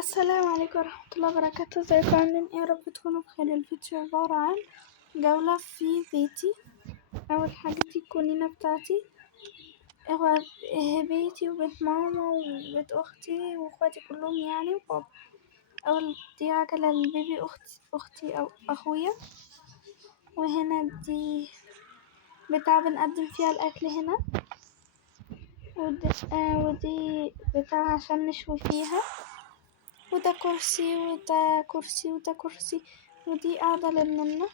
السلام عليكم ورحمة الله وبركاته. ازيكم عاملين ايه؟ يا رب تكونوا بخير. الفيديو عبارة عن جولة في بيتي. اول حاجة دي الكونينة بتاعتي، هو بيتي وبيت ماما وبيت اختي واخواتي كلهم يعني وبابا. اول دي عجلة للبيبي اختي او اخويا، وهنا دي بتاع بنقدم فيها الاكل هنا، ودي بتاع عشان نشوي فيها، وده كرسي وده كرسي وده كرسي، ودي قاعدة للنونة،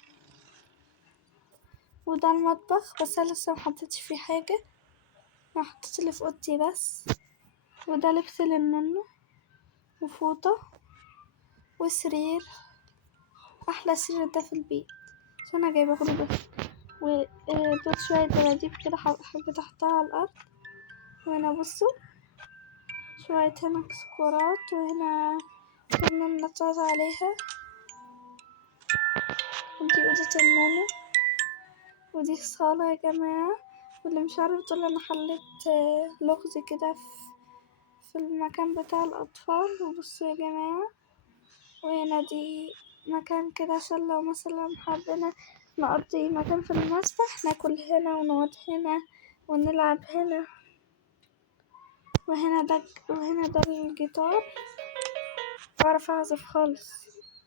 وده المطبخ بس انا لسه محطتش فيه حاجة، انا حطيت اللي في اوضتي بس. وده لبس للنونة وفوطة وسرير، احلى سرير ده في البيت عشان انا جايبه كله بس. ودول شوية دباديب كده حبيت احطها على الارض. وهنا بصوا شوية هنا كسكورات، وهنا كنا بنطلع عليها. ودي أوضة النونو، ودي الصالة يا جماعة. واللي مش عارف دول أنا حليت لغز كده في المكان بتاع الأطفال. وبصوا يا جماعة، وهنا دي مكان كده عشان لو مثلا حبينا نقضي مكان في المسبح ناكل هنا ونقعد هنا ونلعب هنا. وهنا ده الجيتار، بعرف أعزف خالص.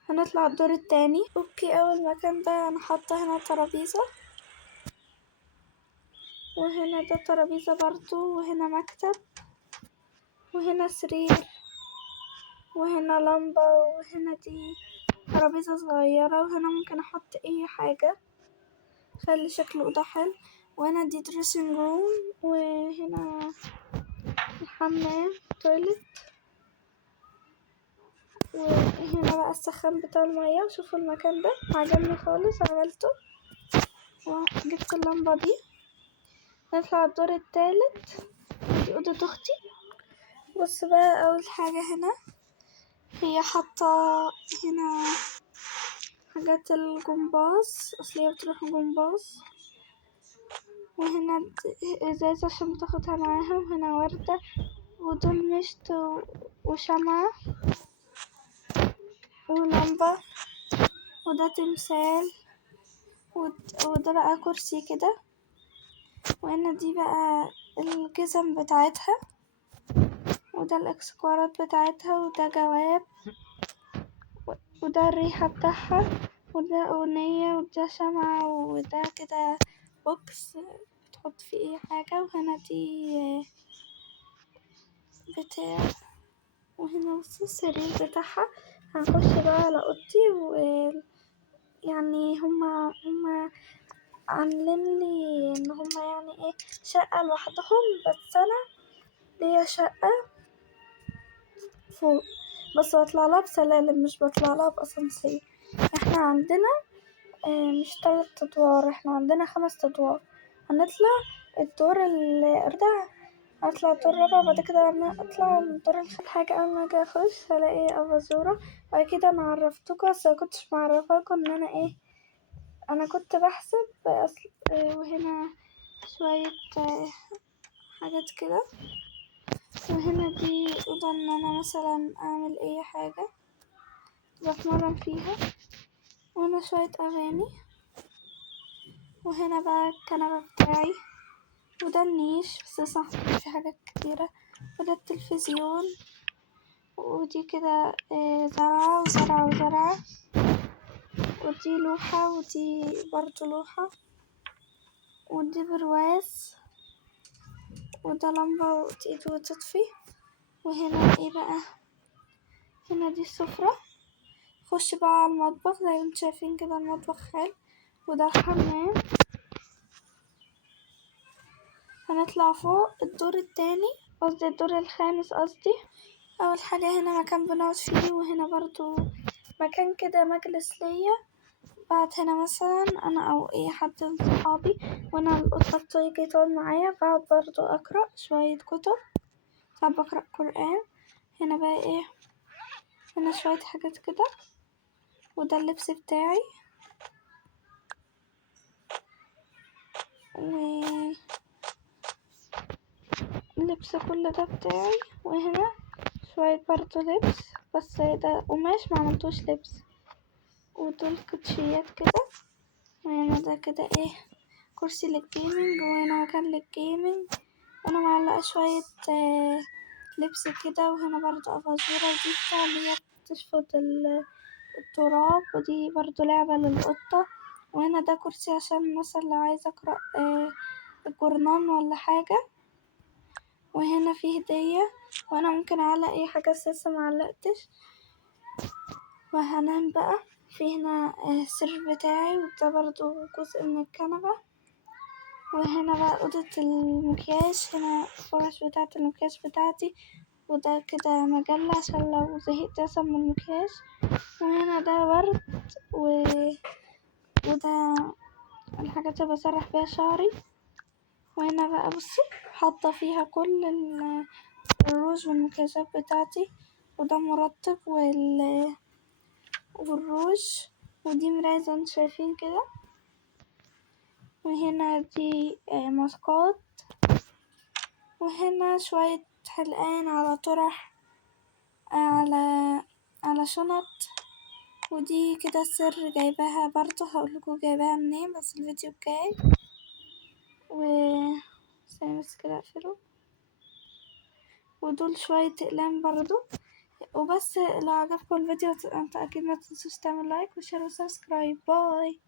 هنطلع الدور التاني. اوكي، اول مكان ده انا حاطه هنا ترابيزه، وهنا ده ترابيزه برضو، وهنا مكتب، وهنا سرير، وهنا لمبه، وهنا دي ترابيزه صغيره، وهنا ممكن احط اي حاجه خلي شكل اوضه حلو. وهنا دي دريسنج روم، وهنا الحمام تويلت، وهنا بقى السخان بتاع المية. وشوفوا المكان ده عجبني خالص، عملته وجبت اللمبة دي. نطلع الدور التالت، دي أوضة أختي. بص بقى، أول حاجة هنا هي حاطة هنا حاجات الجمباز، أصل هي بتروح جمباز. وهنا ازاز عشان بتاخدها معاها، وهنا وردة، ودول مشط وشمعة ولمبة، وده تمثال، وده بقى كرسي كده. وهنا دي بقى الجزم بتاعتها، وده الاكسسوارات بتاعتها، وده جواب، وده الريحة بتاعها، وده أغنية، وده شمعة، وده كده بوكس بتحط فيه اي حاجة. وهنا دي بتاع، وهنا بص السرير بتاعها. هنخش بقى على اوضتي، يعني هما عاملين لي ان هما يعني ايه شقة لوحدهم، بس انا ليا شقة فوق بس بطلع لها بسلالم، مش بطلع لها بأسانسير. احنا عندنا مش 3 ادوار، احنا عندنا 5 ادوار. هنطلع الدور الرابع، هطلع الدور الرابع، بعد كده اطلع الدور حاجة. اول ما اجي اخش هلاقي اباجورة. بعد كده انا عرفتكم بس مكنتش معرفاكم ان انا ايه، انا كنت بحسب اصل. وهنا شوية حاجات كده. وهنا دي اوضة ان انا مثلا اعمل اي حاجة بتمرن فيها. وهنا شوية اغاني. وهنا بقى الكنبة بتاعي، وده النيش بس لسه محطوط فيه حاجات كتيرة. وده التلفزيون، ودي كده زرعة وزرعة وزرعة، ودي لوحة، ودي برضو لوحة، ودي برواز، وده لمبة وتقيد وتطفي. وهنا ايه بقى، هنا دي السفرة. خش بقى على المطبخ زي ما انتم شايفين كده، المطبخ حلو. وده الحمام. هنطلع فوق الدور التاني، قصدي الدور الخامس قصدي. اول حاجة هنا مكان بنقعد فيه، وهنا برضو مكان كده مجلس ليا، بعد هنا مثلا انا او اي حد من صحابي. وانا القطة بتيجي تقعد معايا، بقعد برضو اقرأ شوية كتب، ساعات بقرأ قرآن. هنا بقى ايه، هنا شوية حاجات كده. وده اللبس بتاعي، واللبس كل ده بتاعي. وهنا شوية برضو لبس. بس ده قماش معملتوش لبس. ودول كوتشيات كده، وهنا ده كده ايه كرسي للجيمنج، وهنا مكان للجيمنج، وانا معلقة شوية لبس كده. وهنا برضو اباجورة دي بتاع اللي هي بتشفط التراب، ودي برضو لعبة للقطة. وهنا ده كرسي عشان مثلا لو عايزة اقرأ الجورنان ولا حاجة. وهنا فيه هدية، وانا ممكن اعلق اي حاجة لسه معلقتش. وهنام بقى. في هنا السرير بتاعي، وده برضو جزء من الكنبة. وهنا بقى أوضة المكياج، هنا الفرش بتاعة المكياج بتاعتي. وده كده مجلة عشان لو زهقت أصلا من المكياج. وهنا ده ورد وده الحاجات اللي بسرح بيها شعري. وهنا بقى بصي حاطة فيها كل الروج والمكياجات بتاعتي. وده مرطب والروج. ودي مراية زي ما انتوا شايفين كده. وهنا دي ماسكات. وهنا شوية حلقان على طرح على شنط. ودي كده سر جايباها برضو، هقولكوا جايباها منين بس الفيديو الجاي. ثانية بس كده اقفله. ودول شوية اقلام برضو. وبس لو عجبكم الفيديو انتوا اكيد ما تنسوش تعملوا لايك وشير وسبسكرايب. باي.